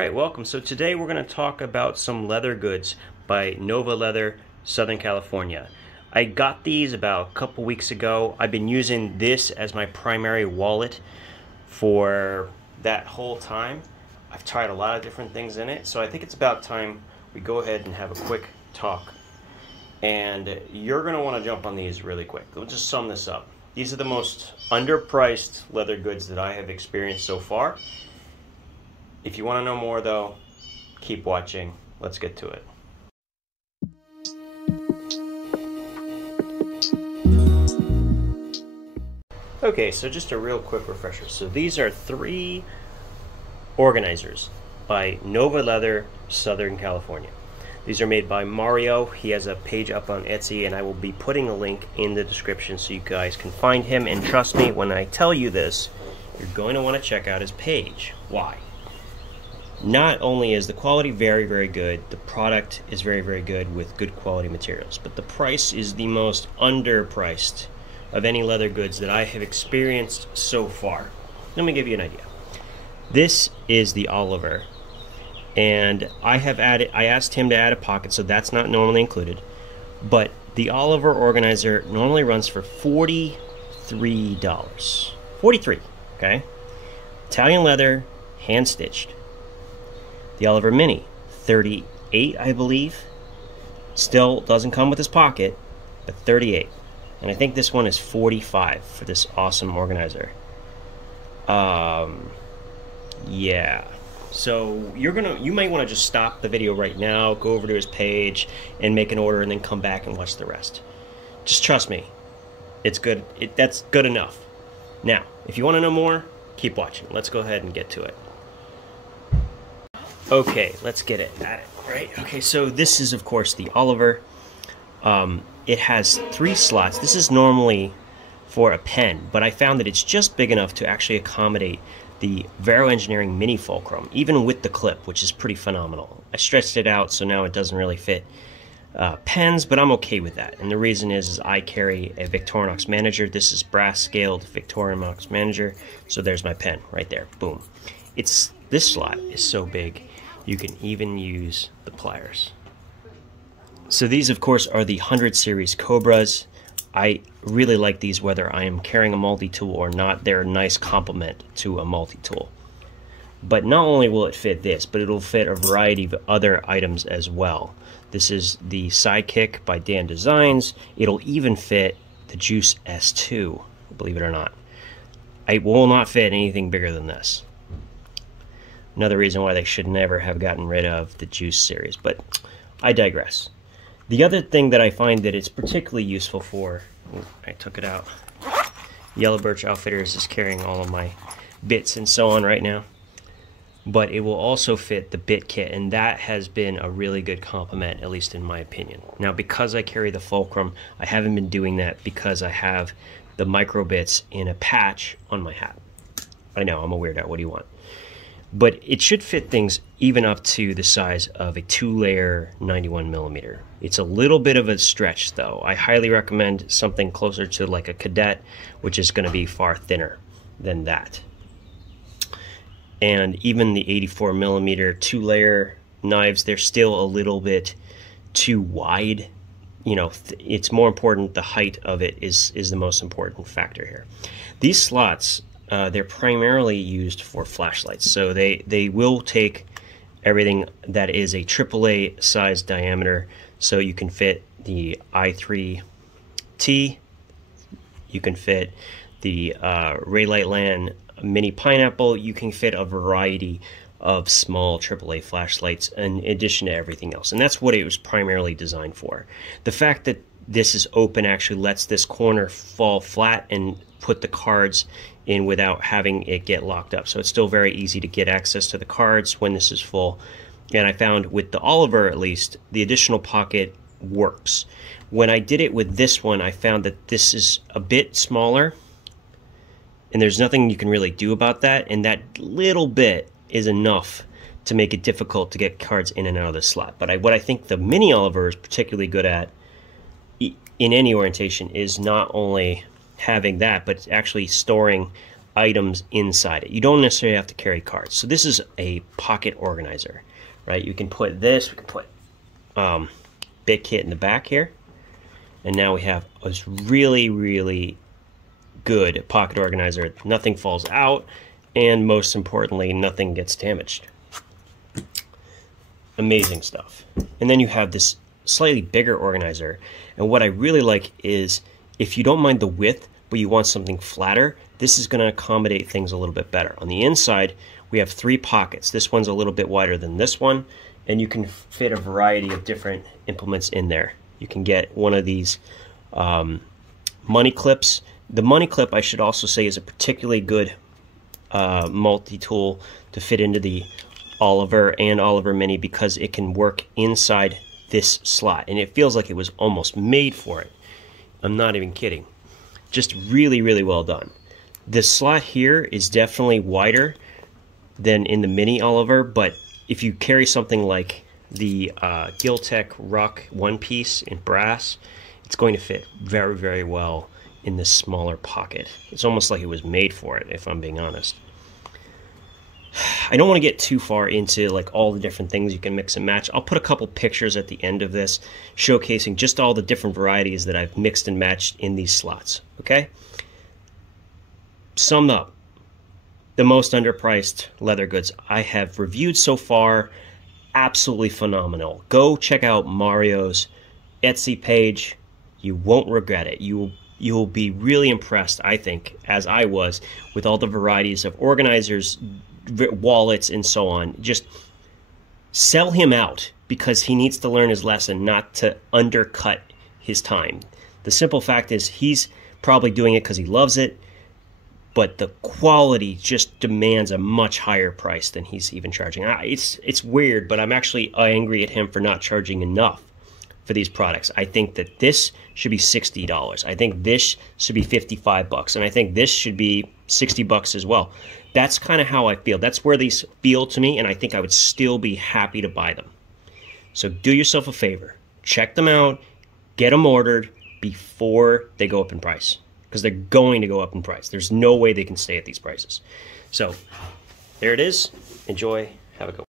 All right, welcome. So today we're going to talk about some leather goods by Nova Leather, Southern California. I got these about a couple weeks ago. I've been using this as my primary wallet for that whole time. I've tried a lot of different things in it, so I think it's about time we go ahead and have a quick talk. And you're going to want to jump on these really quick. Let's just sum this up. These are the most underpriced leather goods that I have experienced so far. If you want to know more, though, keep watching. Let's get to it. Okay, so just a real quick refresher. So these are 3 organizers by Nova Leather, Southern California. These are made by Mario. He has a page up on Etsy, and I will be putting a link in the description so you guys can find him. And trust me, when I tell you this, you're going to want to check out his page. Why? Not only is the quality very, very good, the product is very, very good with good quality materials, but the price is the most underpriced of any leather goods that I have experienced so far. Let me give you an idea. This is the Oliver, and I asked him to add a pocket, so that's not normally included, but the Oliver organizer normally runs for $43. 43, okay? Italian leather, hand stitched. The Oliver Mini, 38, I believe. Still doesn't come with his pocket, but 38. And I think this one is 45 for this awesome organizer. Yeah. So you might want to just stop the video right now, go over to his page, and make an order, and then come back and watch the rest. Just trust me, it's good. That's good enough. Now, if you want to know more, keep watching. Let's go ahead and get to it. Okay, let's get it at it, right? Okay, so this is, of course, the Oliver. It has 3 slots. This is normally for a pen, but I found that it's just big enough to actually accommodate the Vero Engineering Mini Fulcrum, even with the clip, which is pretty phenomenal. I stretched it out, so now it doesn't really fit pens, but I'm okay with that. And the reason is I carry a Victorinox Manager. This is brass-scaled Victorinox Manager, so there's my pen right there. Boom. This slot is so big, you can even use the pliers. So these, of course, are the 100 series Cobras. I really like these whether I am carrying a multi-tool or not. They're a nice complement to a multi-tool. But not only will it fit this, but it'll fit a variety of other items as well. This is the Sidekick by Dan Designs. It'll even fit the Juice S2, believe it or not. It will not fit anything bigger than this. Another reason why they should never have gotten rid of the Juice series, but I digress. The other thing that I find that it's particularly useful for, I took it out, Yellow Birch Outfitters is carrying all of my bits and so on right now, but it will also fit the bit kit, and that has been a really good complement, at least in my opinion. Now, because I carry the Fulcrum, I haven't been doing that because I have the micro bits in a patch on my hat. I know, I'm a weirdo, what do you want? But it should fit things even up to the size of a 2-layer 91mm. It's a little bit of a stretch, though. I highly recommend something closer to like a Cadet, which is going to be far thinner than that. And even the 84mm 2-layer knives, they're still a little bit too wide. You know, it's more important, the height of it is the most important factor here. These slots, they're primarily used for flashlights, so they will take everything that is a AAA size diameter, so you can fit the i3T, you can fit the Raylightland Mini Pineapple, you can fit a variety of small AAA flashlights in addition to everything else, and that's what it was primarily designed for. The fact that this is open actually lets this corner fall flat and put the cards in without having it get locked up. So it's still very easy to get access to the cards when this is full. And I found with the Oliver, at least, the additional pocket works. When I did it with this one, I found that this is a bit smaller, and there's nothing you can really do about that, and that little bit is enough to make it difficult to get cards in and out of the slot. But what I think the Mini Oliver is particularly good at in any orientation is not only having that, but actually storing items inside it. You don't necessarily have to carry cards. So this is a pocket organizer, right? You can put this, we can put big kit in the back here. And now we have a really, really good pocket organizer. Nothing falls out, and most importantly, nothing gets damaged. Amazing stuff. And then you have this slightly bigger organizer, and what I really like is if you don't mind the width but you want something flatter, this is going to accommodate things a little bit better. On the inside we have 3 pockets. This one's a little bit wider than this one, and you can fit a variety of different implements in there. You can get one of these money clips. The money clip, I should also say, is a particularly good multi-tool to fit into the Oliver and Oliver Mini because it can work inside this slot, and it feels like it was almost made for it. I'm not even kidding. Just really, really well done. This slot here is definitely wider than in the Mini Oliver, but if you carry something like the Giltech Ruck one piece in brass, it's going to fit very, very well in this smaller pocket. It's almost like it was made for it, if I'm being honest. I don't want to get too far into like all the different things you can mix and match. I'll put a couple pictures at the end of this showcasing just all the different varieties that I've mixed and matched in these slots, okay? Summed up, the most underpriced leather goods I have reviewed so far, absolutely phenomenal. Go check out Mario's Etsy page. You won't regret it. You'll be really impressed, I think, as I was, with all the varieties of organizers, wallets, and so on. Just sell him out because he needs to learn his lesson, not to undercut his time. The simple fact is he's probably doing it because he loves it, but the quality just demands a much higher price than he's even charging. It's weird, but I'm actually angry at him for not charging enough for these products. I think that this should be $60. I think this should be $55, and I think this should be $60 as well. That's kind of how I feel. That's where these feel to me, and I think I would still be happy to buy them. So do yourself a favor. Check them out. Get them ordered before they go up in price, because they're going to go up in price. There's no way they can stay at these prices. So there it is. Enjoy. Have a good one.